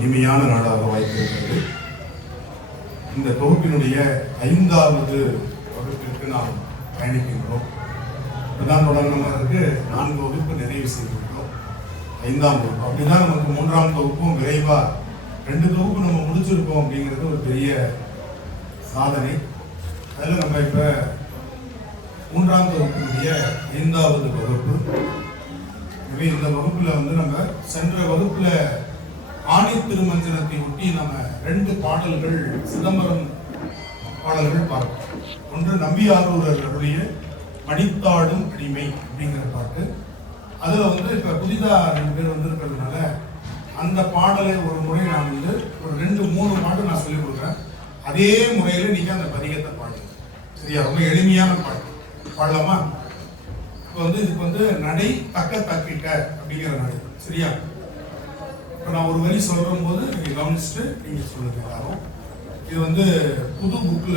இனிமையான நாடாக வாய்ப்பிருக்கிறது. இந்த தொகுப்பினுடைய 5வது வகுப்பிற்கு நாம் பயணிக்கின்றோம். இப்பதான் தொடங்கினதற்கு 4 வகுப்பு நிறைவு செய்திருக்கிறோம். 5ஆம் வகுப்பு அப்படின்னா நமக்கு 3ஆம் தொகுப்பும் விரைவா 2 தொகுப்பு நம்ம முடிச்சிருக்கோம் அப்படிங்கிறது ஒரு பெரிய சாதனை. அதில் நம்ம இப்ப 3ஆம் தொகுப்பினுடைய 5வது வகுப்பு. இந்த வகுப்புல நம்ம சென்ற வகுப்புல ஆணி திருமஞ்சனத்தை ஒட்டி நம்ம 2 பாடல்கள் சிதம்பரம் பாடல்கள் பார்த்தோம். ஒன்று நம்பியாரூரர் அருளிய மணித்தாடும் அடிமை அப்படிங்கிற பாட்டு. அதுல இப்ப புதிதா 2 பேர் வந்திருக்கிறதுனால அந்த பாடலை ஒரு முறை நான் ஒரு 2-3 பாட்டு நான் சொல்லிக் கொடுக்குறேன். அதே முறையில நீங்க அந்த பதிகத்தை பாடுங்க. சரியா? ரொம்ப எளிமையான பாட்டு பாடலாமா? இப்போ இதுக்கு நடை தக்க தக்கிட்ட அப்படிங்கிற நடை. சரியா? இப்போ நான் ஒரு வரி சொல்லும் போது நீங்க கவனிச்சுட்டு நீங்க சொல்லுங்க எல்லாரும். இது புது புக்ல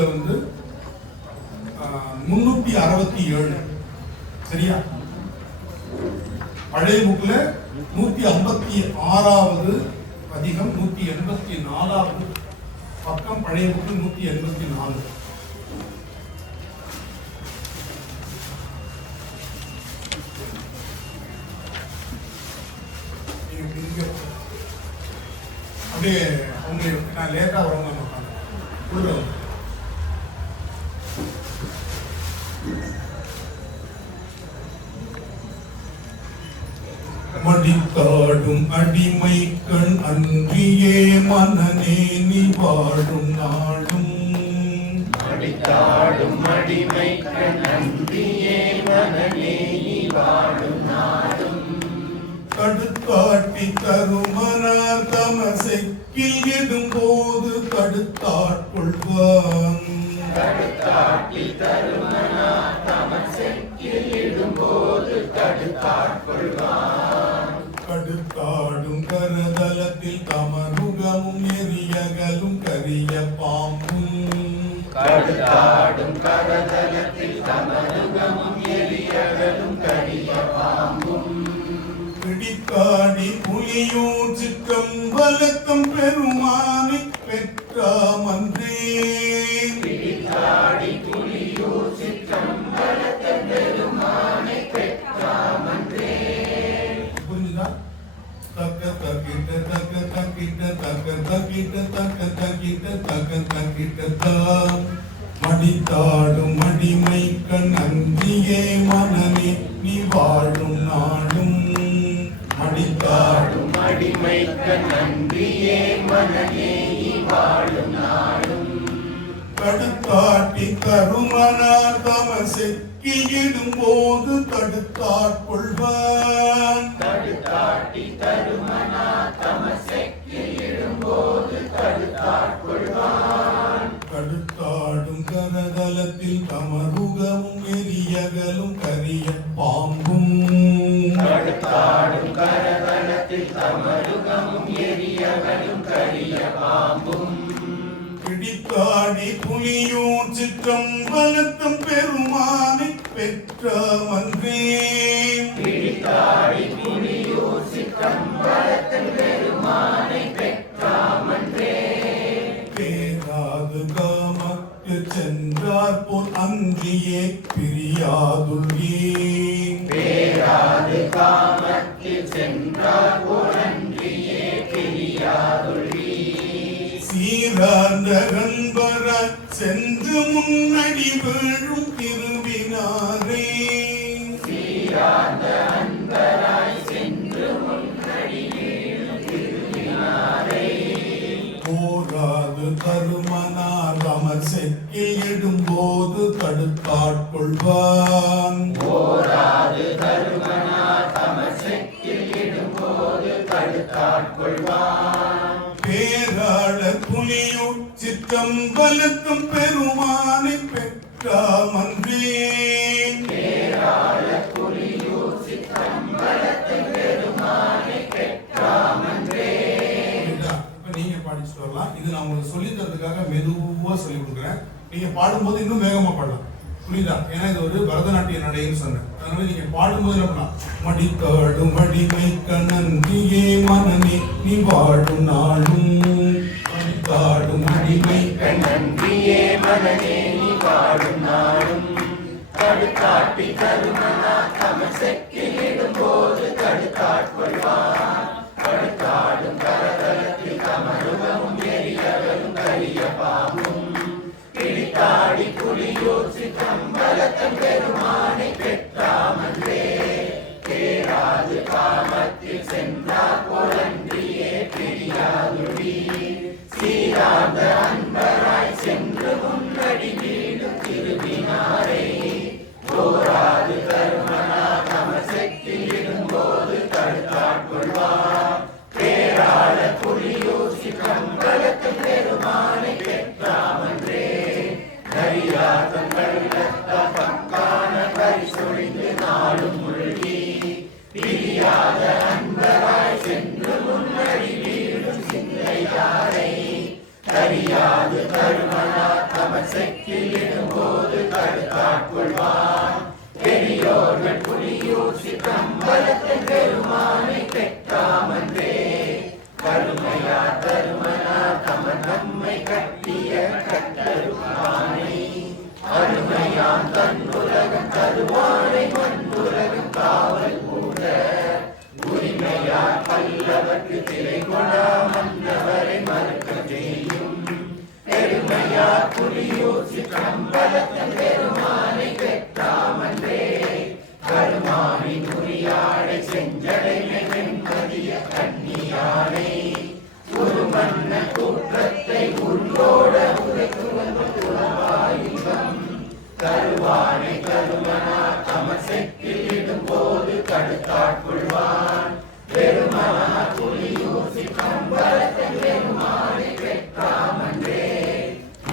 367. சரியா? பழைய புக்ல 156வது பதிகம், 184வது பக்கம். பழைய புக்கு 184. அப்படியே உங்களுக்கு நான் லேட்டா வரவங்க கொடுக்குறோம். மடித்தாடும் அடிமை கண் அன்றியே மனநே நீ வாடும் நாடும். மடித்தாடும் அடிமை கண் அன்றியே மனநே நீ வாடும் நாடும். கடுக்காட்டி தருமனார் தமசைக்கில் இடும்போது தடுத்தாட்கொள்வான். கடுக்காட்டி தருமனார் தமசைக்கில் இடும்போது தடுத்தாட்கொள்வான். கடுத்தாடும் கரதலத்தில் தமருகமும் எரியகலும் கரிய பாம்பும். கடுத்தாடும் கரதலத்தில் தமருகமும் எரியகலும் கரிய பாம்பும். பிடிக்காடி புலியூர் சிற்றம்பலத்தம் பெருமானை பெற்றாமன்றே. பிடிக்காடி புலியூர் சிற்றம்பலத்தம் பெருமானை பெற்றாமன்றே. புரிஞ்சுதா? தக்க தக்கிட்ட தக்க தக்கிட்ட தக்க தக்கிட்ட தக்க தக்கிட்ட தக்க தக்கிட்ட தாம். மடித்தாடும் அடிமை கண் அன்றியே மனநே நீ வாழும் நாடும். மடித்தாடும் அடிமை கண் அன்றியே மனநே நீ வாழும் நாடும். கடுத்தாட்டி கருமனார் தமசைக்கில் இடும்போது தடுத்தாட்கொள்வான். தடுத்தாட்டி தருமனார் தமசைக்கில் இடும்போது தடுத்தாட்கொள்வான். கடுத்தாடும் கரதலத்தில் தமருகமும் எரியகலும் கரிய பாம்பும். கடுத்தாடும் கரதலத்தில் தமருகமும் எரியகலும் கரிய பாம்பும். பிடித்தாடி புலியூர் சிற்றம்பலத்தம் பெருமானை பெற்றாமன்றே. பிடித்தாடி புலியூர் சிற்றம்பலத்தம் பெருமானை பெற்றாமன்றே. பேராது காமக்கு சென்றார் போல் அன்றியே பிரியாதுள்ளே. பேராது காமத்தில் சென்றார் போல் அன்றியே பிரியாதுள்ளே. சீரார்ந்த கண்பராய் சென்று முன்னடி வீழும் திருவினாரே. சீரார்ந்த அன்பராய் சென்று முன்னடி வீழும் திருவினாரே. போராது தருமனார் அமர் செக்கில் இடும்போது தடுத்தாட்கொள்வான். போராது தருமனார் தமசைக்கில் இடும்போது தடுத்தாட்கொள்வான். பேராள புலியூர் சிற்றம்பலத்தும் பெருமானை பெற்றாமன்றே. பேராள புலியூர் சிற்றம்பலத்தும் பெருமானை பெற்றாமன்றே. இப்ப நீங்க பாடிச்சு வரலாம். இது நான் உங்களுக்கு சொல்லி தரதுக்காக மெதுவா சொல்லி கொடுக்குறேன். நீங்க பாடும்போது இன்னும் வேகமா பாடலாம். புரியுதா? ஏன்னா இது ஒரு பரதநாட்டிய நடைன்னு சொன்னேன். அதனால நீங்க பாடும்போது என்ன பண்ணலாம், மடிக்காடும் அடிமை கண்ணந்தியே மனநே நீ வாடும் நாளும், மடிக்காடும் அடிமை நன்றியே மனநே நீ வாடும் நாளும், கடுக்காட்டி கருமனா தமசெக்கில் இடும்போது கடுக்காட்கொள்வார், கடுக்காடும் கரதலத்தில் கமருகமும் எரியவரும் கரிய பாம்பும், பிடித்தாடி புலியூசி கம்பலத்தன் பெருமானை பெற்றாமன்றே, தேராது காமத்தில் சென்றார் போலன்றியே பிரியாதுடி, சீராத அன்பராய் சென்று முன்னடி வீடும் திரும்பினாரே, போராது கருமனா தமசெக்கில் இடும்போது தடுத்தாட்கொள்வார், பேராத புலியூசி கம்பலத்தன் பெருமானை பெற்றாமன்றே, கரியாதன் கள்ளத்த பக்கான பரிசொழிந்து நாளும் மூழ்கி, பிரியாத அன்பராய் சென்று முன்னடி வீடும் சிந்தையாரை, கரியாது கருமனா தமசெக்கில் இடும்போது தடுத்தாட்கொள்வார், பெரியோர்கள் புலியூசி கம்பலத்தன் பெருமானை பெற்றாமன்றே, கருமையா தருமனா தம நம்மை கட்டிய கட்டருமானை, அருமையான் தன்னுலகம் தருவானை மண்ணுலகம் காவல் கூட, உரிமையா பல்லவர்க்கு திரை கொடா மன்னவரை மறுக்க செய்யும், பெருமையா புலியூசி கம்பலத்தன் பெருமானை பெற்றாமன்றே, கருமானின் உரியாடை செஞ்சடைமை வெண்மதிய கண்ணியானை, ஒரு மன்ன கூற்றத்தை உள்ளோட உரைத்து வந்த புலவாயுகம், கருவானை கருமனா தமசெக்கில் இடும்போது தடுத்தாட்கொள்வான், பெருமனா புலியூசி கம்பலத்தன் பெருமானை பெற்றாமன்றே,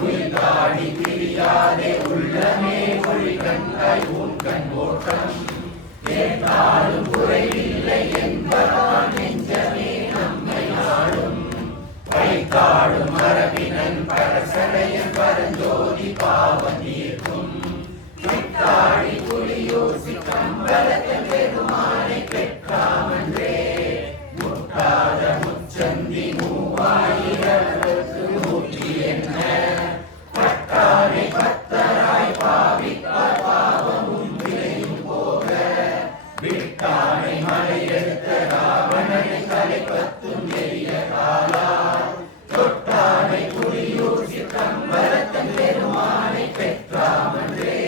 உயிர்காடி பிரியாதே உள்ளமே மொழி கண்டாய் உன் கண் ஓட்டம், கேட்டாலும் குறைவில்லை என்பதான் நெஞ்சமே நம்மை நாடும், வைத்தாடும் மரபினன் பரசடையன் பரஞ்சோதி பாவம் தீர்க்கும், விட்டாடி புலியூசி கம்பலத்தன் பெருமானை பெற்றாமன்றே, முட்டாத முச்சந்தி மூவாயிரத்துக்கு நூற்றி என்ன, பட்டானை பத்தராய் பாவிப்பார் பாவமும் விளையும் போக, விட்டானை மலையெடுத்த ராவணனை கலைப்பத்தும் எரிய காலா, தொட்டானை புலியூசி கம்பலத்தன் பெருமானை பெற்றாமன்றே,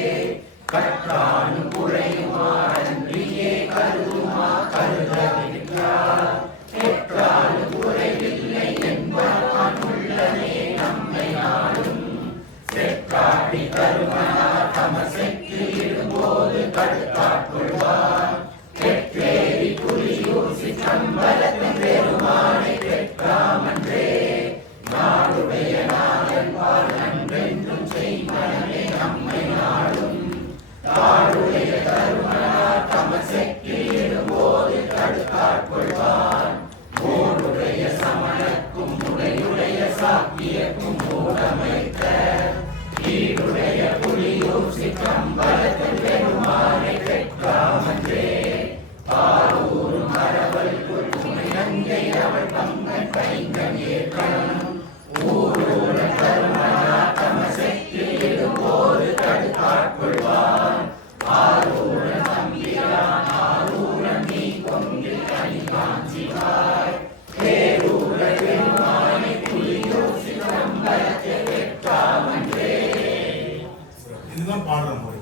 கற்றானும் குறையுமா அன்றியே கருதுமா கருதவிட்டார், பெற்றாலும் குறைவில்லை என்பான் உள்ளமே நம்மை நாடும், செற்றாட்டி கருமனா தமசெக்கில் இடும்போது தடுத்தாட்கொள்வார், பெற்றேறி புலியூசி கம்பலத்தன் பெருமானை பெற்றாமன்றே, நாடுடைய நாதன் பால் நன்றென்றும் செய்மனமே நம்மை நாடும், தாடுடைய கருமனா தமசெக்கில் இடும்போது தடுத்தாட்கொள்வார், மூடுடைய சமணக்கும் உடையுடைய சாக்கியக்கும் மூடமைத்த, ஈடுடைய புலியூசி கம்பலத்தன் பெருமானை பெற்றாமன்றே, பாரூரும் மரவல் புதுமை நங்கை அவள் பங்கன் பைங்கன் ஏற்கனும், ஊரூர கருமனா தமசெக்கில் இடும்போது தடுத்தாட்கொள்வான், ஆரூரன் தம்பிரான் ஆரூரன் நீ கொங்கில் அணி காஞ்சிவாய், பேரூர பெருமானை புலியூசி கம்பலத்தை பெற்றாமன்றே. இதுதான் பாடுற முறை.